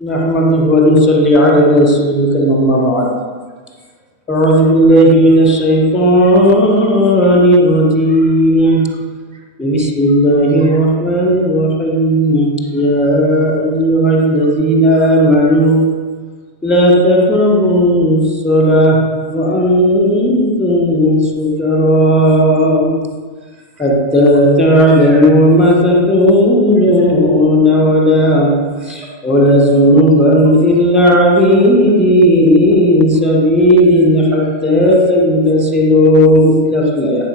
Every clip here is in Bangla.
نحمده ونصلي على رسوله الكريم أما بعد أعوذ بالله من الشيطان الرجيم بسم الله الرحمن الرحيم يا أيها الذين آمنوا لا تقربوا الصلاة وأنتم سكارى حتى تعلموا ما تقولون ولا جنبا إلا عبيد سبيل حتى تغتسلوا إلى آخره.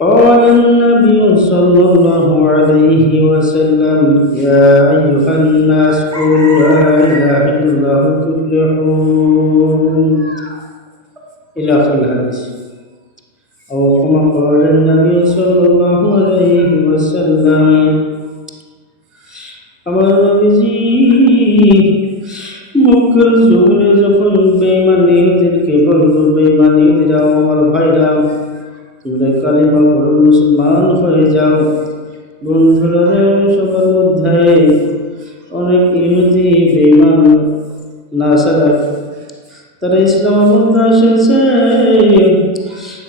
قال النبي صلى الله عليه وسلم يا أيها الناس قولوا لا إله إلا الله تفلحون إلى آخر الحديث. أو كما قال النبي صلى الله عليه وسلم আমার নবীজি মক্কার জমিনে যখন বেঈমানদেরকে বলল, বেঈমানরা আমার ভাইরা তোমরা কালিমা পড়ো, মুসলমান হয়ে যাও। বন্ধুরা, সবার মধ্যে অনেক ইহুদি বেঈমান নাসারা তারা ইসলামের মধ্যে এসেছে,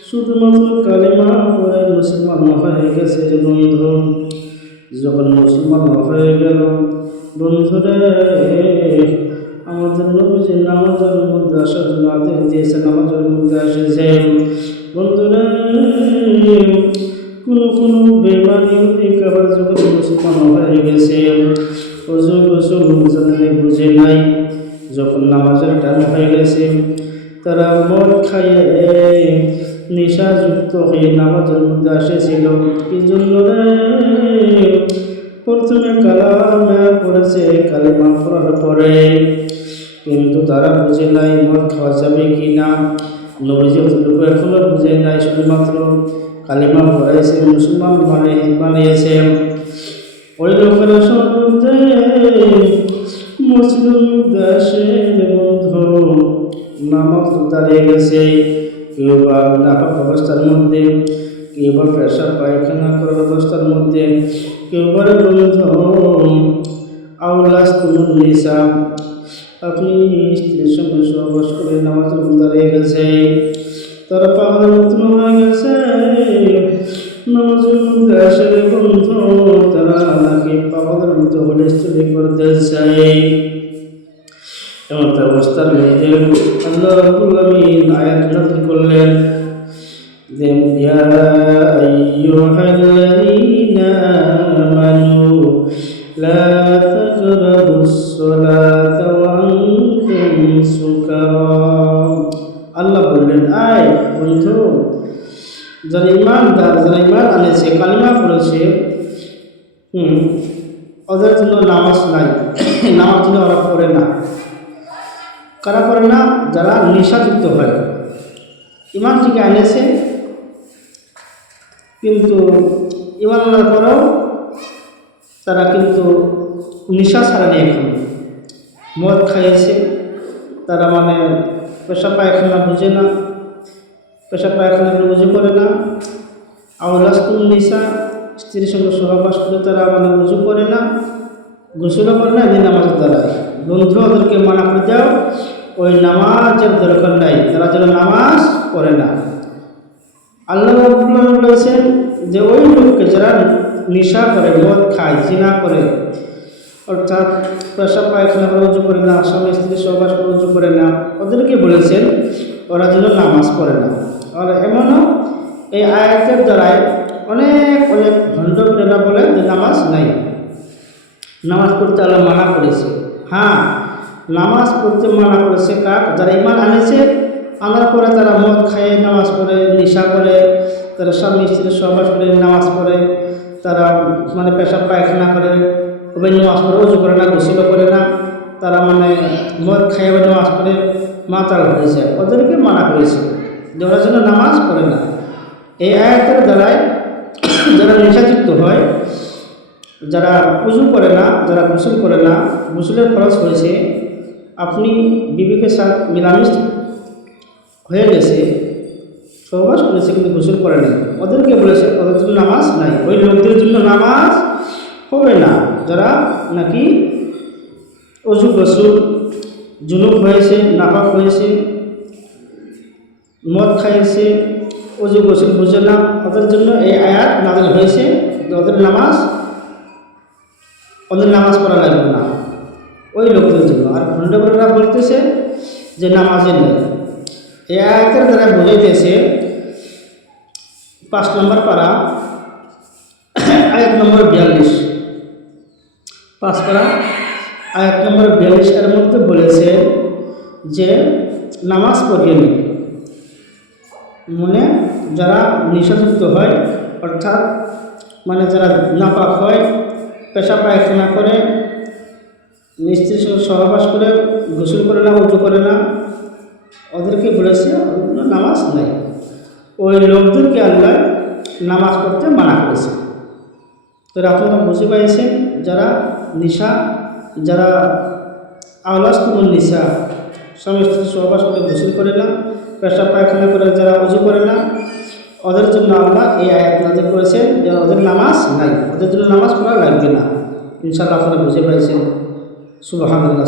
শুধুমাত্র কালিমা পড়ে মুসলমান হয়ে গেছে। বন্ধু, যখন মুসলমান হয়ে গেল, বন্ধুরা আমাদের নবীজি নামাজের মধ্যে আসার জন্য আদেশ দিয়েছে, নামাজের মধ্যে এসেছে। বন্ধুরা, কোনো বেঈমানি কাবার যখন মুসলমান হয়ে গেছে, ওযু গোসল বুঝে নাই, যখন নামাজের টাইম হয়ে গেছে তারা মদ খাইয়ে নেশাযুক্ত হয়ে নামাজের মধ্যে এসেছিল। কি জন্য? প্রথমে কালেমা পড়েছে, কালেমা পড়ার পরে কিন্তু তারা বুঝে নাই মদ খাওয়া যাবে কি না। নবীজি অতটুকু এখনো বুঝে নাই, শুধুমাত্র কালেমা পড়াইছে, মুসলমান বানিয়েছে। ওই লোকেরা সম্বন্ধে মসজিদের মধ্যে আসে, বন্ধু নামাজ দাঁড়িয়ে গেছে, কেউ বা নাপাক অবস্থার মধ্যে, কেউ বা পেশাব পায়খানা করার অবস্থার মধ্যে, কেউ বলে বন্ধু আউলাস তুমুল নিসা, আপনি স্ত্রীর সঙ্গে সহবাস করে নামাজের মধ্যে দাঁড়িয়ে গেছে, তারা পাগলের মতন হয়ে গেছে। নামাজের মধ্যে আসে বন্ধু, তারা নাকি পাগলের মতো হলে স্ত্রী করতে চায়। এমন অবস্থার মধ্যে আল্লাহ রাব্বুল আমিন আয়াত নাযিল করলেন, ইয়া আইয়ুহাল্লাযীনা আমানু লা তাকরাবুস সালাতা ওয়া আনতুম সুকারা। আল্লাহ বললেন, আয় বন্ধু, যারা ঈমানদার, যারা ঈমান আনেছে, কালিমা পড়েছে, ওদের জন্য নামাজ নাই, নামাজ জন্য ওরা পড়ে না। কারা করে না? যারা নেশাযুক্ত হয়। ঈমান থেকে আনেছে কিন্তু ঈমান আনার পরেও তারা কিন্তু নেশা ছাড়া নেই, এখন মদ খাইয়েছে। তারা পেশা পায়খানা বুঝে না, পেশা পায়খানা বুঝে করে না। আউলাস্তুল নিসা, স্ত্রীর সঙ্গে সহবাস করে তারা উজু করে না, গোসলও করে না, এদিন নামাজ দাঁড়ায়। বন্ধু, ওদেরকে মানা করে দাও, ওই নামাজের দরকার নাই, তারা যেন নামাজ পড়ে না। আল্লাহ রাব্বুল আমিন বলেছেন যে ওই লোককে যারা নেশা করে, মদ খায়, জিনা করে, অর্থাৎ পেশাব পায়খানা করে উজু করে না, স্বামী স্ত্রী সহবাস করে উজু করে না, ওদেরকে বলেছেন ওরা যেন নামাজ পড়ে না। আর এমনও এই আয়াতের দ্বারায় অনেক ভণ্ড প্রেরণা বলে যে নামাজ নাই, নামাজ পড়তে আল্লাহ মানা করেছে। হ্যাঁ, নামাজ পড়তে মানা করেছে কার? যারা ঈমান আনেছে, আনার পরে তারা মদ খায়, নামাজ পড়ে, নেশা করে, তারা স্বামী স্ত্রী সহবাস করে নামাজ পড়ে, তারা পেশাব পায়খানা করে, ওই নামাজ পড়ে, উজু করে না, গোসল করে না, তারা মদ খায় নামাজ পড়ে মাতাল হয়েছে, ওদেরকে মানা করেছে যে ওরা যেন নামাজ পড়ে না। এই আয়াতের দ্বারায় যারা নেশাযুক্ত হয়, যারা উজু করে না, যারা গোসল করে না, গোসলের খরচ হয়েছে, আপনি বিবিকে সাথে মিলামিশ হয়ে গেছে, সহবাস করেছে কিন্তু গোসল করে না, ওদেরকে বলেছে ওদের জন্য নামাজ নাই। ওই লোকদের জন্য নামাজ হবে না। যারা নাকি অজু গোসল জুনুব হয়েছে, নাপাক হয়েছে, মদ খাইয়েছে, অজু গোসল বুঝে না, ওদের জন্য এই আয়াত নাযিল হয়েছে যে ওদের নামাজ পড়া লাগবে না, ওই লোকদের জন্য। আর ভণ্ডবরা বলতেছে যে নামাজে নেই। এই আয়াতের দ্বারা বোঝাইতেছে 5 নম্বর পারা আয়াত নম্বর 42, 5 পারা আয়াত নম্বর 42 এর মধ্যে বলেছে যে নামাজ পড়িয়ে নেই, মানে যারা নিষিদ্ধ হয়, অর্থাৎ মানে যারা নাপাক হয়, পেশা পায়খানা করে, স্ত্রীর সঙ্গে সহবাস করে, গোসল করে না, উজু করে না, ওদেরকে বলেছে নামাজ নেই। ওই লোকদেরকে আল্লাহ নামাজ পড়তে মানা করেছে। তো আপনারা বুঝে পাইছেন, যারা আওলাস্তুমুন নিসা, স্বামী স্ত্রী সহবাস করে গোসল করে না, পেশা পায়খানা করে, যারা উজু করে না, ওদের জন্য আল্লাহ এই আয়াত নাযিল করেছেন যে ওদের নামাজ নাই, ওদের জন্য নামাজ পড়া লাগবে না। ইনশাআল্লাহ আপনারা বুঝে পাইছেন। সুবহানাল্লাহ।